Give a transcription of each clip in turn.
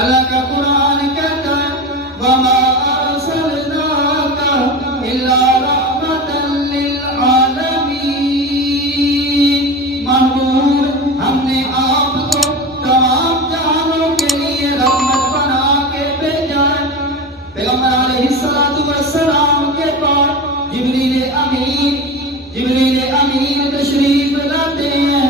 اللہ کا قرآن کہتا ہے وَمَا أَرْسَلْنَاكَ إِلَّا رَحْمَةً لِّلْعَالَمِينَ۔ محبوب، ہم نے آپ کو تمام جہانوں کے لیے رحمت بنا کے بھیجا ہے۔ پیغمبر علیہ السلام کے پاس جبریل امین تشریف لاتے ہیں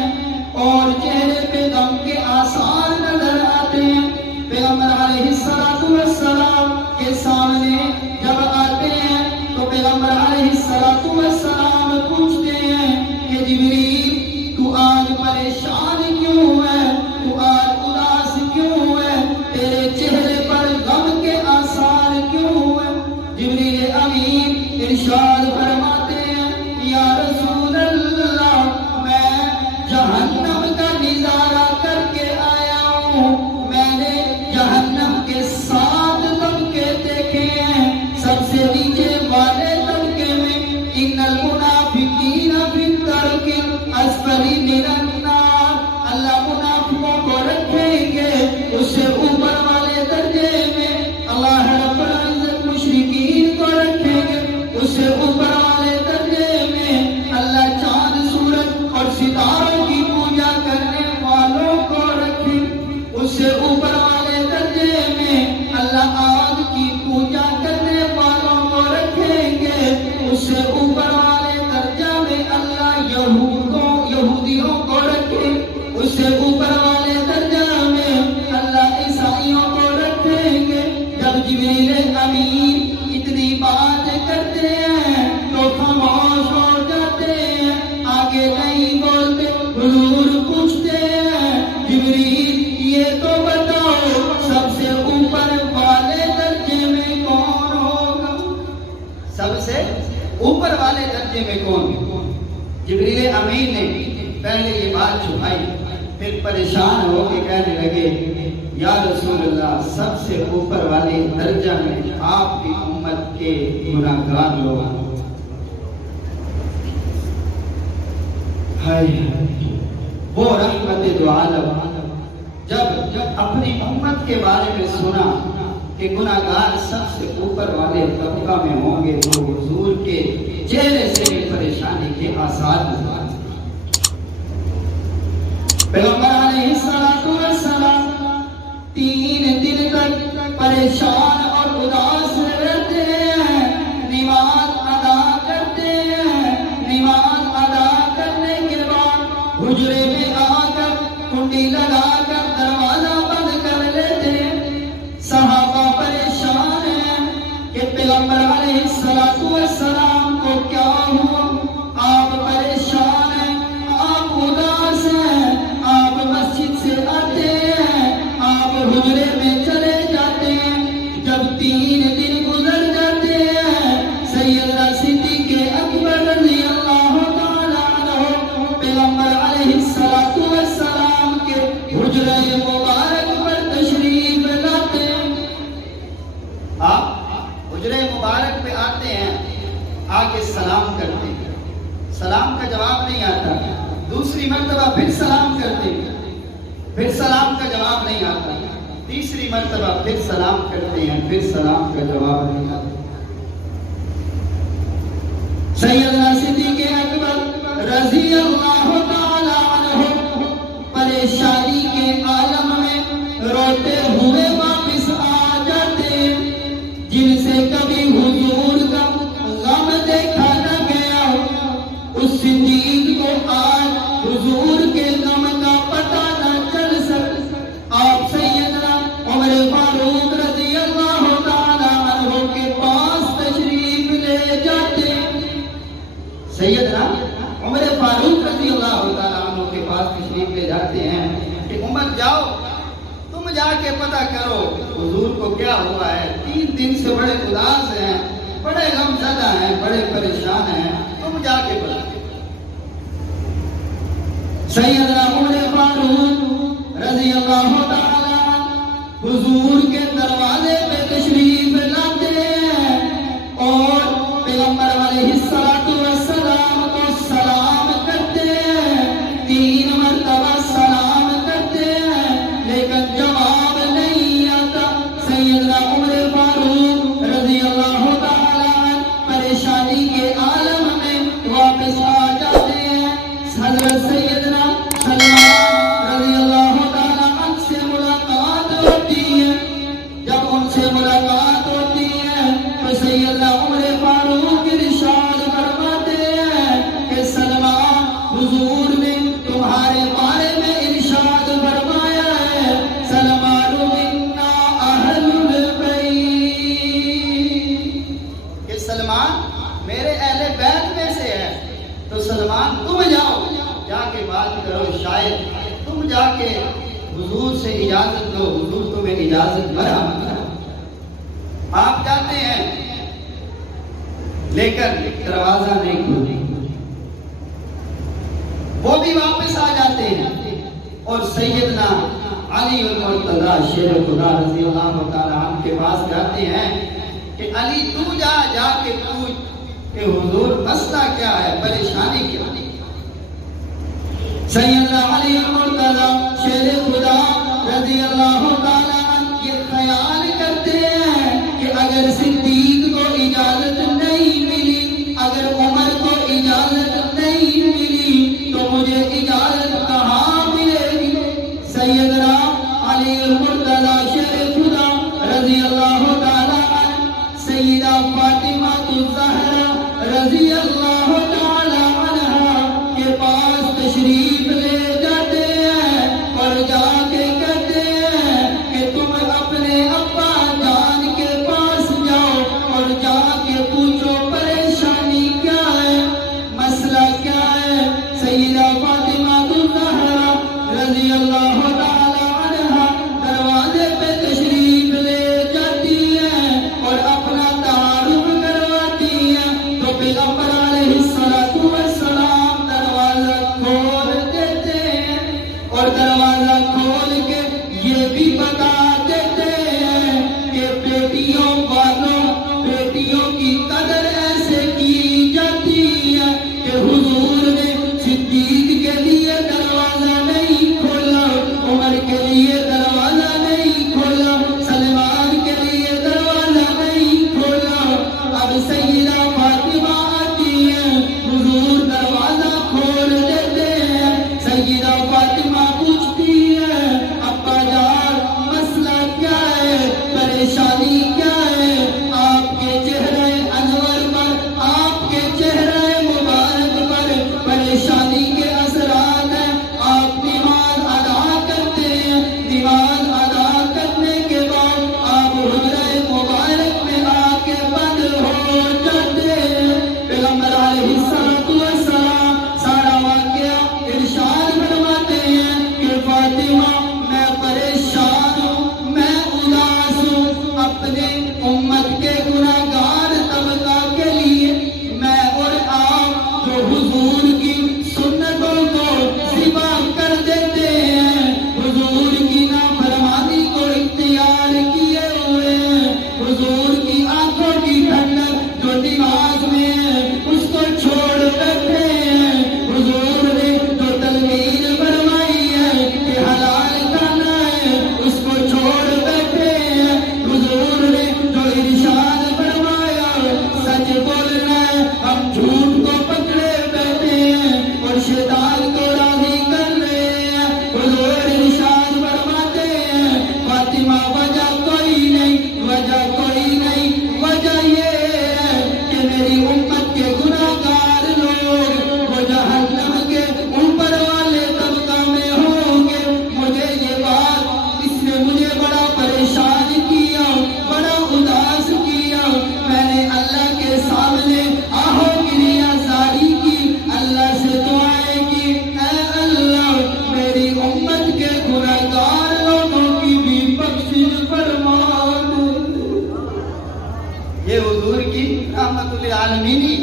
اور چہرے پہ غم کے آثار نظر آتے ہیں۔ پیغمبر علیہ السلام کے سامنے جب آتے ہیں تو پیغمبر علیہ السلام پوچھتے ہیں کہ جبریل، تو آج پریشان کیوں ہے؟ تو آج اداس کیوں ہے؟ تیرے چہرے پر غم کے آثار کیوں ہے؟ جبریل امین ارشاد فرماتے ہیں یا رسول اللہ، میں جہنم کا نظارہ کر کے آیا ہوں۔ میں نے جہنم کے 7 طبقے دیکھے ہیں۔ سب سے نیچے والے طبقے میں ان المنافقین فی الدرک الاسفل من النار، اللہ منافقوں کو رکھیں گے اس سے اوپر والے درجے میں، اللہ رب العزت مشرکین کو رکھیں گے اس سے اوپر والے درجے میں، اللہ چاند سورج اور ستاروں کی پوجا کرنے والوں کو رکھیں اس سے اوپر والے درجے میں، اللہ آگ کی پوجا کرنے والوں کو رکھیں گے اس سے اوپر والے درجہ میں، اللہ یہودیوں کو رکھیں اس سے اوپر والے درجہ میں، اللہ عیسائیوں کو رکھیں گے۔ جب جبریل امین اتنی بات کرتے ہیں تو خاموش ہو جاتے ہیں، آگے نہیں بولتے۔ حضور پوچھتے ہیں جبریل، یہ تو بتاؤ سب سے اوپر والے درجے میں کون ہوگا؟ سب سے اوپر والے درجے میں کون؟ جبریل امین نے پہلے یہ بات چھپائی، پھر پریشان ہو کے کہنے لگے یا رسول اللہ، سب سے اوپر والے درجہ میں آپ کی امت کے گناہگار لوگ۔ وہ رحمت دو عالم جب اپنی امت کے بارے میں سنا کہ گناہگار سب سے اوپر والے طبقہ میں ہوں گے، تو حضور کے چہرے سے بھی پریشانی کے آثار نظر آئے۔ پیغمبر علیہ السلام 3 دن تک پریشان اور اداس رہتے ہیں، نماز ادا کرتے ہیں، نماز ادا کرنے کے بعد حجرے میں آ کر کنڈی لگا کر دروازہ بند کر لیتے ہیں۔ صحابہ پریشان ہیں کہ پیغمبر علیہ السلام کو کیا ہوا؟ آپ پریشان ہیں، آپ اداس ہیں، آپ مسجد سے آتے ہیں، آپ حجرے میں چلے جاتے ہیں۔ جب 3 دن گزر جاتے ہیں، سیدنا صدیق اکبر رضی اللہ تعالیٰ عنہ پیغمبر علیہ السلام کے حجرے مبارک پر تشریف لاتے ہیں۔ آپ حجرے مبارک پہ آتے ہیں، آگے سلام کرتے ہیں، سلام کا جواب نہیں آتا، دوسری مرتبہ پھر سلام کرتے ہیں، پھر سلام کا جواب نہیں آتا، تیسری مرتبہ پھر سلام کرتے ہیں، پھر سلام کا جواب نہیں آتا۔ سیدنا صدیق اکبر رضی اللہ تعالیٰ عنہ پریشانی کے عالم میں روتے ہوئے واپس آ جاتے، جن سے کبھی حضور کا غم دیکھا نہ گیا، اس صدیق کو آج حضور کے غم کا پتہ نہ چل سکتا۔ آپ سیدنا عمر فاروق رضی اللہ تعالیٰ عنہ کے پاس تشریف لے جاتے، سیدنا عمر فاروق رضی اللہ تعالیٰ عنہ کے پاس تشریف لے جاتے ہیں کہ عمر جاؤ، تم جا کے پتہ کرو حضور کو کیا ہوا ہے، 3 دن سے بڑے اداس ہیں، بڑے غم زدہ ہیں، بڑے پریشان ہیں، تم جا کے پتہ کرو۔ سیدنا عمر فاروق رضی اللہ تعالیٰ حضور کے دروازے پہ تشریف لاتے ہیں اور پیغمبر علیہ السلام کو سلام کرتے ہیں، 3 مرتبہ سلام کرتے ہیں، لیکن جواب نہیں آتا۔ اجازت دو، حضور تمہیں اجازت مرا۔ آپ جاتے ہیں لیکن دروازہ نہیں کھولتے، وہ بھی واپس آ جاتے ہیں اور سیدنا علی المرتضی شیر خدا رضی اللہ تعالی عنہ کے پاس جاتے ہیں کہ علی تو جا کے پوچھ کہ حضور مسئلہ کیا ہے، پریشانی کیا ہے۔ سیدنا علی المرتضی شیر خدا رضی اللہ تعالی عنہ یہ خیال کرتے ہیں کہ اگر صدیق کو اجازت نہیں ملی، اگر عمر کو اجازت نہیں ملی تو مجھے اجازت کہاں ملے گی۔ سیدنا علی المرتضی شیر خدا رضی اللہ تعالی عنہ سیدہ فاطمہ الزہرا رضی اللہ تعالی عنہ کے پاس تشریف لے جاتے ہیں اور جا کے کہتے ہیں کہ تم اپنے ابا جان کے پاس جاؤ اور جا کے پوچھو پریشانی کیا ہے، مسئلہ کیا ہے۔ سیدہ فاطمہ الزہرا رضی اللہ تعالی عنہ دروازے پہ تشریف لے جاتی ہیں اور اپنا تعارف کرواتی ہیں تو پیغمبر علیہ السلام دروازہ کھول دیتے ہیں اور دروازہ کھول کے یہ بھی بتا دیتے ہیں کہ بیٹیوں والوں، بیٹیوں کی قدر ایسے کی جاتی ہے کہ حضور نے صدیق کے لیے دروازہ نہیں کھولا، عمر کے لیے دروازہ نہیں کھولا، سلمان کے لیے دروازہ نہیں کھولا۔ اب سیدہ فاطمہ آتی ہے، حضور دروازہ کھول دیتے ہیں۔ سیدہ فاطمہ پوچھتی ہے ابا جان مسئلہ کیا ہے، پریشانی کیا ہے؟ آپ کے چہرے انور پر، آپ کے چہرے مبارک پر پریشانی کے اثرات ہیں۔ آپ نماز ادا کرتے ہیں، نماز ادا کرنے کے بعد آپ حجرہ مبارک میں آ کے بند ہو جاتے ہیں۔ پیغمبر علیہ السلام سارا واقعہ ارشاد فرماتے ہیں کہ فاطمہ میں پریشان ہوں، میں اداس ہوں اپنے امت کے گناہگار طبقہ کے لیے۔ میں اور آپ جو حضور کی سنتوں کو ذبح کر دیتے ہیں، حضور کی نافرمانی کو اختیار کیے ہوئے ہیں، حضور کی آنکھوں کی ٹھنڈک جو نماز میں ہے اس کو چھوڑ بیٹھے ہیں، حضور نے جو تلقین فرمائی ہے کہ حلال کھانا ہے اس کو چھوڑ بیٹھے ہیں، حضور نے جو ارشاد فرمایا سچ بولنا ہے ہم جھوٹ کو پکڑے بیٹھے ہیں اور شیطان کو راضی کر رہے ہیں۔ حضور ارشاد فرماتے ہیں فاطمہ وجہ کوئی نہیں، وجہ کوئی نہیں، وجہ یہ ہے کہ میری امت کے گناہگار لوگ وہ جہنم کے اوپر والے طبقہ میں ہوں گے۔ مجھے یہ بات اس نے مجھے بڑا پریشان کیا، بڑا اداس کیا۔ میں نے اللہ کے سامنے آہو گریہ زاری کی، اللہ سے دعائیں کی، اے اللہ میری امت کے گناہگار لوگوں کی بھی بخشش فرما دے۔ یہ حضور کی رحمت للعالمینی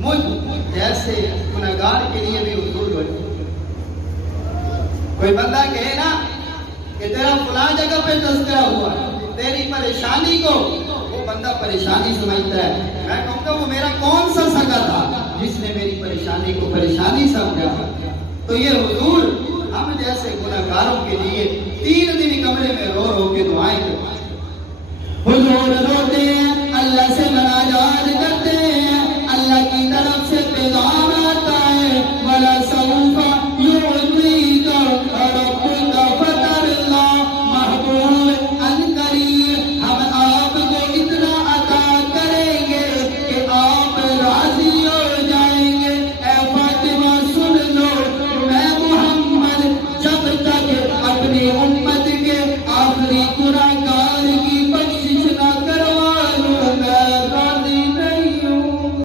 مجھ جیسے گناہگار کے لیے بھی حضور بنے۔ کوئی بندہ کہے نا کہ تیرا فلاں جگہ پہ تذکرہ ہوا، تیری پریشانی کو وہ بندہ پریشانی سمجھتا ہے، میں کہوں گا وہ میرا کون سا سگا تھا جس نے میری پریشانی کو پریشانی سمجھا؟ تو یہ حضور ہم جیسے گناہگاروں کے لیے 3